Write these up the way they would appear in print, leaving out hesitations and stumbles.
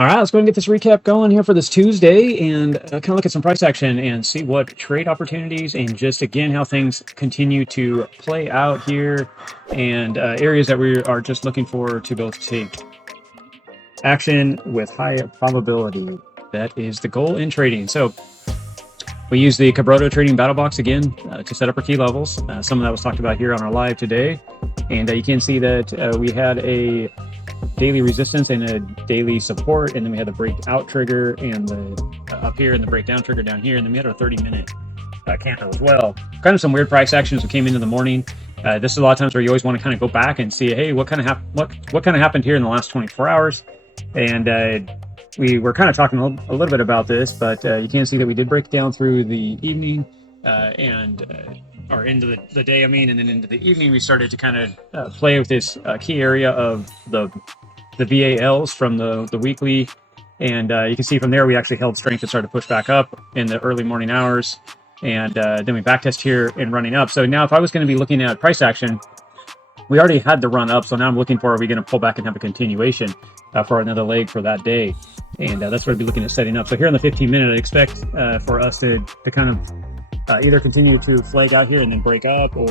All right, let's go and get this recap going here for this Tuesday and kind of look at some price action and see what trade opportunities and just again how things continue to play out here and areas that we are just looking for to both take action with high probability. That is the goal in trading. So we use the Kabroda trading battle box again to set up our key levels. Some of that was talked about here on our live today. And you can see that we had a daily resistance and a daily support, and then we had the breakout trigger and the up here and the breakdown trigger down here, and then we had our 30-minute candle as well. Kind of some weird price action as we came into the morning. This is a lot of times where you always want to kind of go back and see, hey, what kind of happened here in the last 24 hours, and we were kind of talking a little bit about this, but you can see that we did break down through the evening or into the day, and then into the evening we started to kind of play with this key area of the VALs from the weekly, and you can see from there we actually held strength and started to push back up in the early morning hours, and then we backtest here and running up. So now if I was going to be looking at price action, we already had the run up, so now I'm looking for, are we going to pull back and have a continuation for another leg for that day, and that's what I'd be looking at setting up. So here on the 15-minute, I expect for us to kind of either continue to flag out here and then break up, or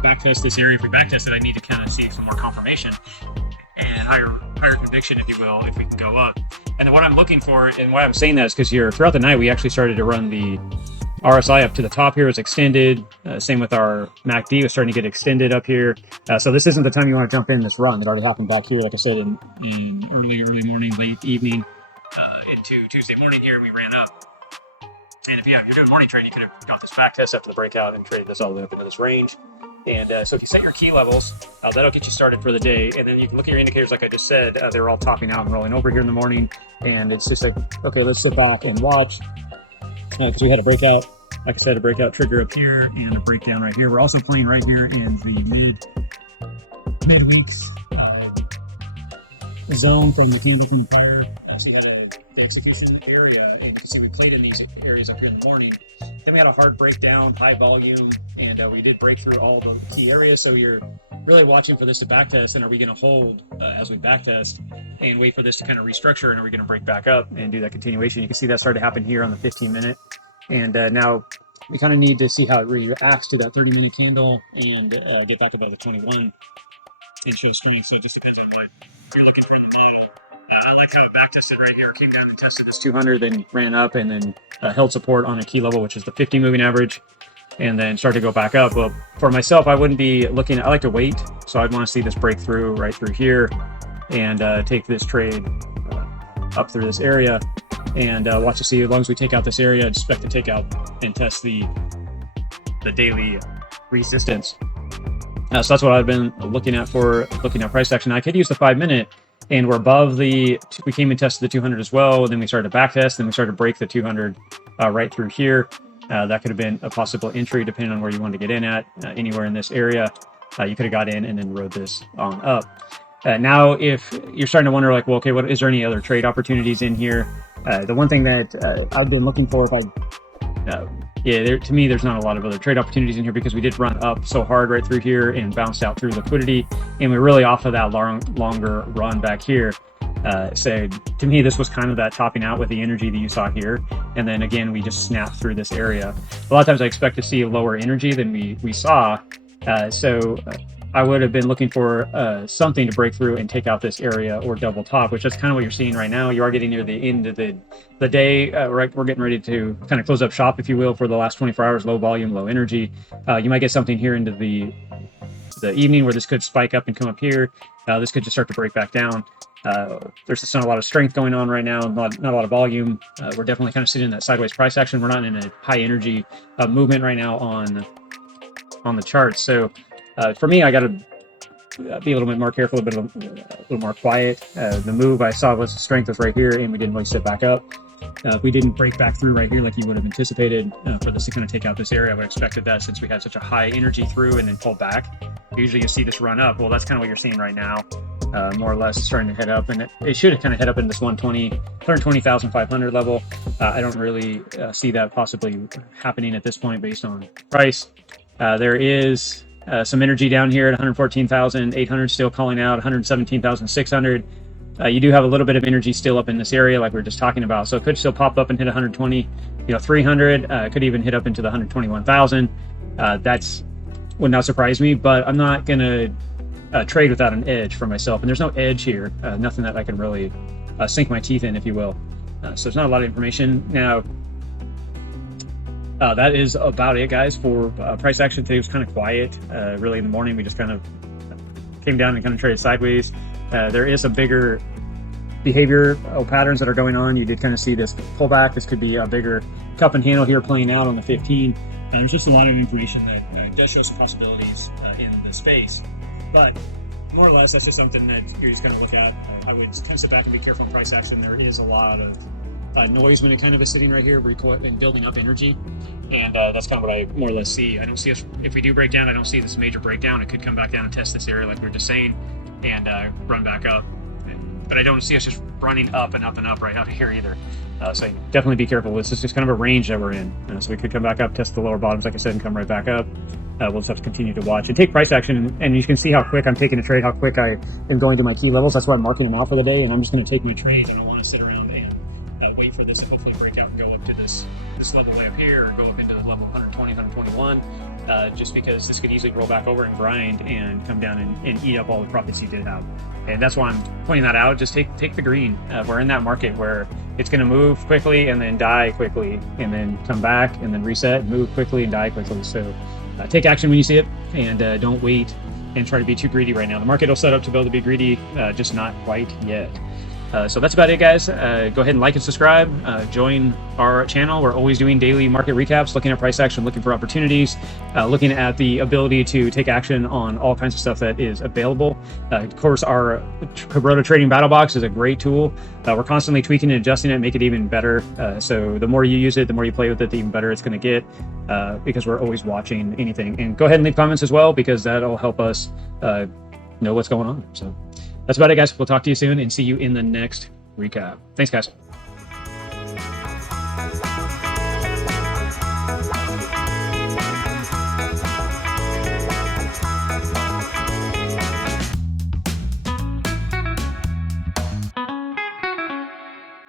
backtest this area. If we backtest it, I need to kind of see some more confirmation and higher conviction, if you will, if we can go up. And then what I'm looking for, and why I'm saying that is because here throughout the night we actually started to run the RSI up to the top here. It's extended. Same with our MACD was starting to get extended up here. So this isn't the time you want to jump in this run. It already happened back here, like I said, in early morning, late evening into Tuesday morning here. We ran up. And if you're doing morning trading, you could have got this back test after the breakout and traded this all the way up into this range. And so if you set your key levels, that'll get you started for the day. And then you can look at your indicators, like I just said, they're all topping out and rolling over here in the morning. And it's just like, okay, let's sit back and watch. Because we had a breakout, like I said, a breakout trigger up here and a breakdown right here. We're also playing right here in the mid-weeks zone from the candle from the prior. Actually had the execution area, and you can see we played in these areas up here in the morning. Then we had a hard breakdown, high volume, and we did break through all the key areas. So you're really watching for this to backtest, and are we going to hold as we backtest and wait for this to kind of restructure, and are we going to break back up and do that continuation? You can see that started to happen here on the 15-minute, and now we kind of need to see how it reacts to that 30-minute candle and get back above the 21 and show strength. So it just depends on what you're looking for in the model. I like how it backtested right here, came down and tested this 200, then ran up and then held support on a key level, which is the 50 moving average, and then started to go back up. Well, for myself, I wouldn't be looking, I like to wait. So I'd want to see this breakthrough right through here and take this trade up through this area and watch to see, as long as we take out this area, I'd expect to take out and test the daily resistance. So that's what I've been looking at price action. I could use the 5-minute, and we're above we came and tested the 200 as well. Then we started to backtest, then we started to break the 200 right through here. That could have been a possible entry depending on where you wanted to get in at, anywhere in this area. You could have got in and then rode this on up. Now, if you're starting to wonder, like, well, okay, what is there any other trade opportunities in here? The one thing that I've been looking for, to me, there's not a lot of other trade opportunities in here because we did run up so hard right through here and bounced out through liquidity, and we're really off of that longer run back here. So to me, this was kind of that topping out with the energy that you saw here, and then again we just snapped through this area. A lot of times I expect to see a lower energy than we saw, so I would have been looking for something to break through and take out this area or double top, which is kind of what you're seeing right now. You are getting near the end of the day. We're getting ready to kind of close up shop, if you will, for the last 24 hours, low volume, low energy. You might get something here into the evening where this could spike up and come up here. This could just start to break back down. There's just not a lot of strength going on right now, not a lot of volume. We're definitely kind of sitting in that sideways price action. We're not in a high energy movement right now on the charts. So for me, I got to be a little bit more careful, a little more quiet. The move I saw was the strength was right here, and we didn't really sit back up. If we didn't break back through right here like you would have anticipated for this to kind of take out this area, I would have expected that since we had such a high energy through and then pulled back. Usually you see this run up. Well, that's kind of what you're seeing right now, more or less starting to head up, and it should have kind of head up in this 120,500 level. I don't really see that possibly happening at this point based on price. There is some energy down here at 114,800, still calling out 117,600. You do have a little bit of energy still up in this area like we were just talking about. So it could still pop up and hit 120, 300, could even hit up into the 121,000. That's would not surprise me, but I'm not going to trade without an edge for myself. And there's no edge here, nothing that I can really sink my teeth in, if you will. So there's not a lot of information. Now, that is about it, guys, for price action. Today was kind of quiet. Really, in the morning, we just kind of came down and kind of traded sideways. There is some bigger behavioral patterns that are going on. You did kind of see this pullback. This could be a bigger cup and handle here playing out on the 15. There's just a lot of information that does show some possibilities in the space. But more or less, that's just something that you're just going to look at. I would kind of sit back and be careful in price action. There is a lot of noise when it kind of is sitting right here and building up energy, and that's kind of what I more or less see. I don't see us, if we do break down, I don't see this major breakdown. It could come back down and test this area like we were just saying and run back up, but I don't see us just running up and up and up right out of here either. So definitely be careful. This is just kind of a range that we're in, so we could come back up, test the lower bottoms like I said, and come right back up. We'll just have to continue to watch and take price action, and you can see how quick I'm taking a trade, how quick I am going to my key levels. That's why I'm marking them out for the day, and I'm just going to take my trades. I don't want to sit around and wait for this and hopefully break out and go up to this level way up here, or go up into the level 120, 121, just because this could easily roll back over and grind and come down and eat up all the profits you did have. And that's why I'm pointing that out. Just take the green. We're in that market where it's going to move quickly and then die quickly, and then come back and then reset, move quickly and die quickly. So take action when you see it, and don't wait and try to be too greedy right now. The market will set up to be able to be greedy, just not quite yet. So that's about it, guys. Go ahead and like and subscribe. Join our channel. We're always doing daily market recaps, looking at price action, looking for opportunities, looking at the ability to take action on all kinds of stuff that is available. Of course, our Kabroda Trading Battle Box is a great tool. We're constantly tweaking and adjusting it, make it even better. So the more you use it, the more you play with it, the even better it's going to get, because we're always watching anything. And go ahead and leave comments as well, because that'll help us know what's going on. So that's about it, guys. We'll talk to you soon and see you in the next recap. Thanks, guys.